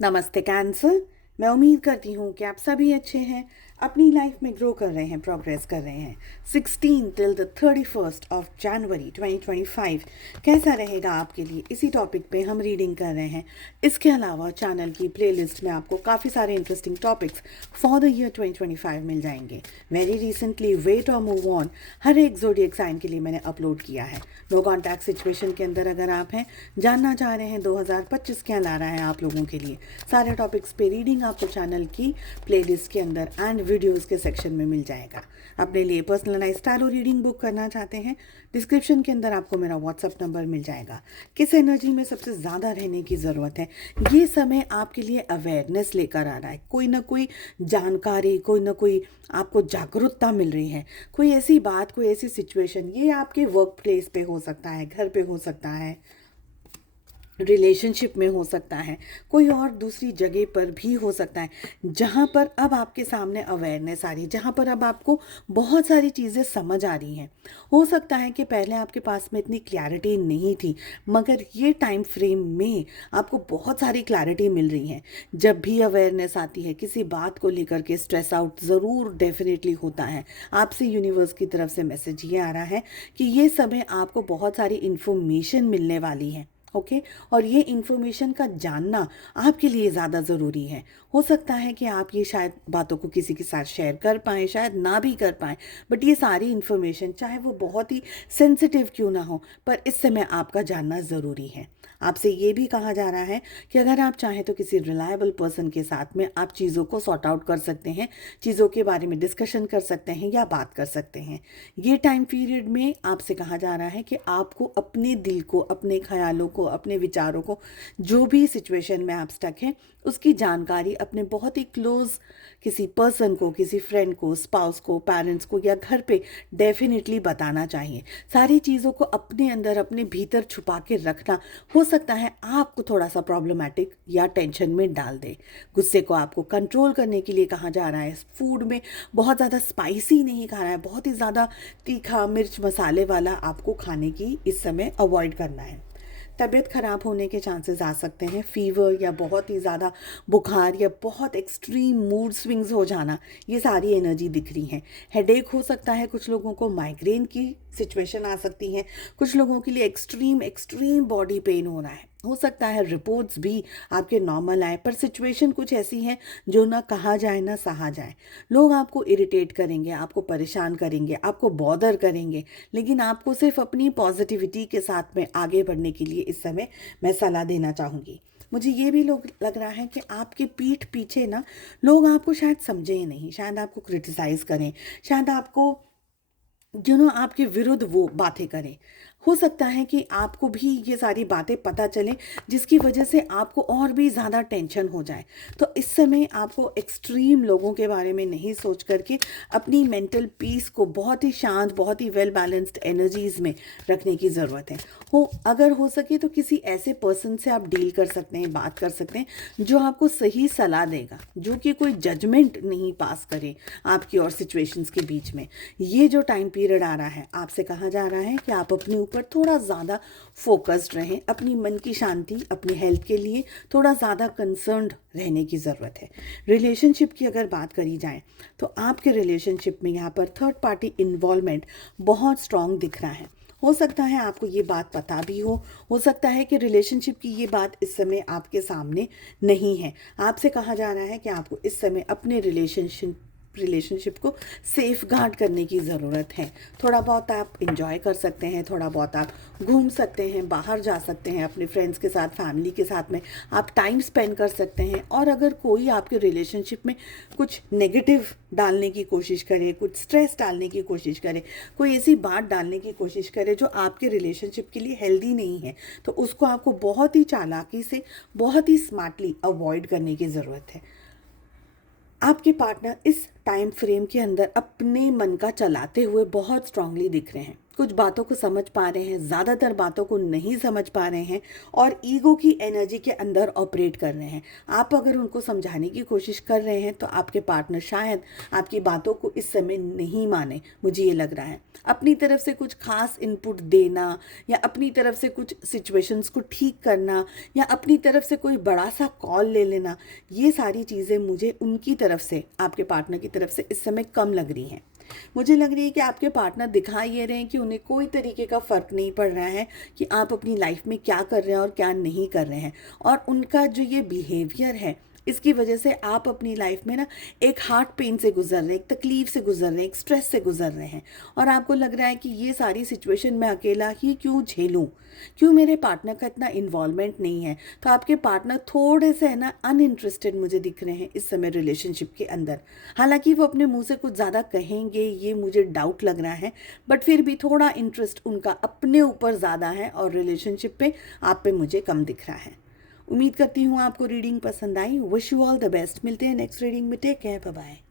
नमस्ते कैंसर। मैं उम्मीद करती हूँ कि आप सभी अच्छे हैं, अपनी लाइफ में ग्रो कर रहे हैं, प्रोग्रेस कर रहे हैं। 16 till the 31st of January 2025 कैसा रहेगा आपके लिए, इसी टॉपिक पे हम रीडिंग कर रहे हैं। इसके अलावा चैनल की प्लेलिस्ट में आपको काफ़ी सारे interesting topics for the year 2025 मिल जाएंगे। वेरी रिसेंटली वेट और मूव ऑन हर एक ज़ोडिएक साइन के लिए मैंने अपलोड किया है। नो कॉन्टैक्ट सिचुएशन के अंदर अगर आप हैं, जानना चाह रहे हैं 2025 क्या ला रहा है आप लोगों के लिए, सारे टॉपिक्स पे रीडिंग आपको चैनल की प्लेलिस्ट के अंदर एंड वीडियोस के सेक्शन में मिल जाएगा। अपने लिए पर्सनलाइज टैरो रीडिंग बुक करना चाहते हैं, डिस्क्रिप्शन के अंदर आपको मेरा व्हाट्सअप नंबर मिल जाएगा। किस एनर्जी में सबसे ज़्यादा रहने की ज़रूरत है, ये समय आपके लिए अवेयरनेस लेकर आ रहा है। कोई ना कोई जानकारी, कोई ना कोई आपको जागरूकता मिल रही है। कोई ऐसी बात, कोई ऐसी सिचुएशन, ये आपके वर्क प्लेस पे हो सकता है, घर पे हो सकता है, रिलेशनशिप में हो सकता है, कोई और दूसरी जगह पर भी हो सकता है, जहाँ पर अब आपके सामने अवेयरनेस आ रही है, जहाँ पर अब आपको बहुत सारी चीज़ें समझ आ रही हैं। हो सकता है कि पहले आपके पास में इतनी क्लैरिटी नहीं थी, मगर ये टाइम फ्रेम में आपको बहुत सारी क्लैरिटी मिल रही है। जब भी अवेयरनेस आती है किसी बात को लेकर के, स्ट्रेस आउट ज़रूर डेफिनेटली होता है। आपसे यूनिवर्स की तरफ से मैसेज ये आ रहा है कि ये समय आपको बहुत सारी इन्फॉर्मेशन मिलने वाली है। ओके और ये इन्फॉर्मेशन का जानना आपके लिए ज़्यादा ज़रूरी है। हो सकता है कि आप ये शायद बातों को किसी के साथ शेयर कर पाएँ, शायद ना भी कर पाएँ, बट ये सारी इन्फॉर्मेशन चाहे वो बहुत ही सेंसिटिव क्यों ना हो, पर इस समय आपका जानना ज़रूरी है। आपसे ये भी कहा जा रहा है कि अगर आप चाहें तो किसी रिलायबल पर्सन के साथ में आप चीज़ों को सॉर्ट आउट कर सकते हैं, चीज़ों के बारे में डिस्कशन कर सकते हैं या बात कर सकते हैं। ये टाइम पीरियड में आपसे कहा जा रहा है कि आपको अपने दिल को, अपने ख्यालों को, अपने विचारों को, जो भी सिचुएशन में आप स्टक हैं, उसकी जानकारी अपने बहुत ही क्लोज किसी पर्सन को, किसी फ्रेंड को, स्पाउस को, पेरेंट्स को या घर पे डेफिनेटली बताना चाहिए। सारी चीज़ों को अपने अंदर, अपने भीतर छुपा के रखना हो सकता है आपको थोड़ा सा प्रॉब्लमैटिक या टेंशन में डाल दे। गुस्से को आपको कंट्रोल करने के लिए कहा जा रहा है। फूड में बहुत ज़्यादा स्पाइसी नहीं खाना है, बहुत ही ज़्यादा तीखा, मिर्च मसाले वाला आपको खाने की इस समय अवॉइड करना है। तबीयत ख़राब होने के चांसेस आ सकते हैं। फीवर या बहुत ही ज़्यादा बुखार या बहुत एक्सट्रीम मूड स्विंग्स हो जाना, ये सारी एनर्जी दिख रही है। हेडेक हो सकता है, कुछ लोगों को माइग्रेन की सिचुएशन आ सकती है, कुछ लोगों के लिए एक्सट्रीम एक्सट्रीम बॉडी पेन हो रहा है। हो सकता है रिपोर्ट्स भी आपके नॉर्मल आए, पर सिचुएशन कुछ ऐसी है जो ना कहा जाए ना सहा जाए। लोग आपको इरिटेट करेंगे, आपको परेशान करेंगे, आपको बॉदर करेंगे, लेकिन आपको सिर्फ अपनी पॉजिटिविटी के साथ में आगे बढ़ने के लिए इस समय मैं सलाह देना चाहूँगी। मुझे ये भी लोग लग रहा है कि आपके पीठ पीछे ना लोग आपको शायद समझे ही नहीं, शायद आपको क्रिटिसाइज़ करें, शायद आपको आपके विरुद्ध वो बातें करें। हो सकता है कि आपको भी ये सारी बातें पता चलें, जिसकी वजह से आपको और भी ज़्यादा टेंशन हो जाए। तो इस समय आपको एक्सट्रीम लोगों के बारे में नहीं सोच करके अपनी मेंटल पीस को बहुत ही शांत, बहुत ही वेल बैलेंस्ड एनर्जीज़ में रखने की ज़रूरत है। अगर हो सके तो किसी ऐसे पर्सन से आप डील कर सकते हैं, बात कर सकते हैं जो आपको सही सलाह देगा, जो कि कोई जजमेंट नहीं पास करे आपकी और सिचुएशंस के बीच में। ये जो टाइम पीरियड आ रहा है, आपसे कहा जा रहा है कि आप अपने ऊपर थोड़ा ज़्यादा फोकस्ड रहें, अपनी मन की शांति, अपनी हेल्थ के लिए थोड़ा ज़्यादा कंसर्न्ड रहने की ज़रूरत है। रिलेशनशिप की अगर बात करी जाए तो आपके रिलेशनशिप में यहाँ पर थर्ड पार्टी इन्वॉल्वमेंट बहुत स्ट्रॉन्ग दिख रहा है। हो सकता है आपको ये बात पता भी हो सकता है कि रिलेशनशिप की ये बात इस समय आपके सामने नहीं है। आपसे कहा जा रहा है कि आपको इस समय अपने रिलेशनशिप को सेफ गार्ड करने की ज़रूरत है। थोड़ा बहुत आप इंजॉय कर सकते हैं, थोड़ा बहुत आप घूम सकते हैं, बाहर जा सकते हैं, अपने फ्रेंड्स के साथ, फैमिली के साथ में आप टाइम स्पेंड कर सकते हैं। और अगर कोई आपके रिलेशनशिप में कुछ नेगेटिव डालने की कोशिश करे, कुछ स्ट्रेस डालने की कोशिश करे, कोई ऐसी बात डालने की कोशिश करे जो आपके रिलेशनशिप के लिए हेल्दी नहीं है, तो उसको आपको बहुत ही चालाकी से, बहुत ही स्मार्टली अवॉइड करने की ज़रूरत है। आपके पार्टनर इस टाइम फ्रेम के अंदर अपने मन का चलाते हुए बहुत स्ट्रांगली दिख रहे हैं। कुछ बातों को समझ पा रहे हैं, ज़्यादातर बातों को नहीं समझ पा रहे हैं और ईगो की एनर्जी के अंदर ऑपरेट कर रहे हैं। आप अगर उनको समझाने की कोशिश कर रहे हैं तो आपके पार्टनर शायद आपकी बातों को इस समय नहीं माने, मुझे ये लग रहा है। अपनी तरफ से कुछ खास इनपुट देना या अपनी तरफ से कुछ सिचुएशंस को ठीक करना या अपनी तरफ से कोई बड़ा सा कॉल ले लेना, ये सारी चीज़ें मुझे उनकी तरफ से, आपके पार्टनर की तरफ से इस समय कम लग रही हैं। मुझे लग रही है कि आपके पार्टनर दिखा ये रहे हैं कि उन्हें कोई तरीके का फ़र्क नहीं पड़ रहा है कि आप अपनी लाइफ में क्या कर रहे हैं और क्या नहीं कर रहे हैं। और उनका जो ये बिहेवियर है, इसकी वजह से आप अपनी लाइफ में ना एक हार्ट पेन से गुजर रहे हैं, एक तकलीफ से गुजर रहे हैं, एक स्ट्रेस से गुजर रहे हैं और आपको लग रहा है कि ये सारी सिचुएशन मैं अकेला ही क्यों झेलूं, क्यों मेरे पार्टनर का इतना इन्वॉल्वमेंट नहीं है। तो आपके पार्टनर थोड़े से है ना अनइंटरेस्टेड मुझे दिख रहे हैं इस समय रिलेशनशिप के अंदर। हालांकि वो अपने मुंह से कुछ ज़्यादा कहेंगे ये मुझे डाउट लग रहा है, बट फिर भी थोड़ा इंटरेस्ट उनका अपने ऊपर ज़्यादा है और रिलेशनशिप पे आप पे मुझे कम दिख रहा है। उम्मीद करती हूँ आपको रीडिंग पसंद आई। Wish you all the best. मिलते हैं नेक्स्ट रीडिंग में। Take care, bye bye.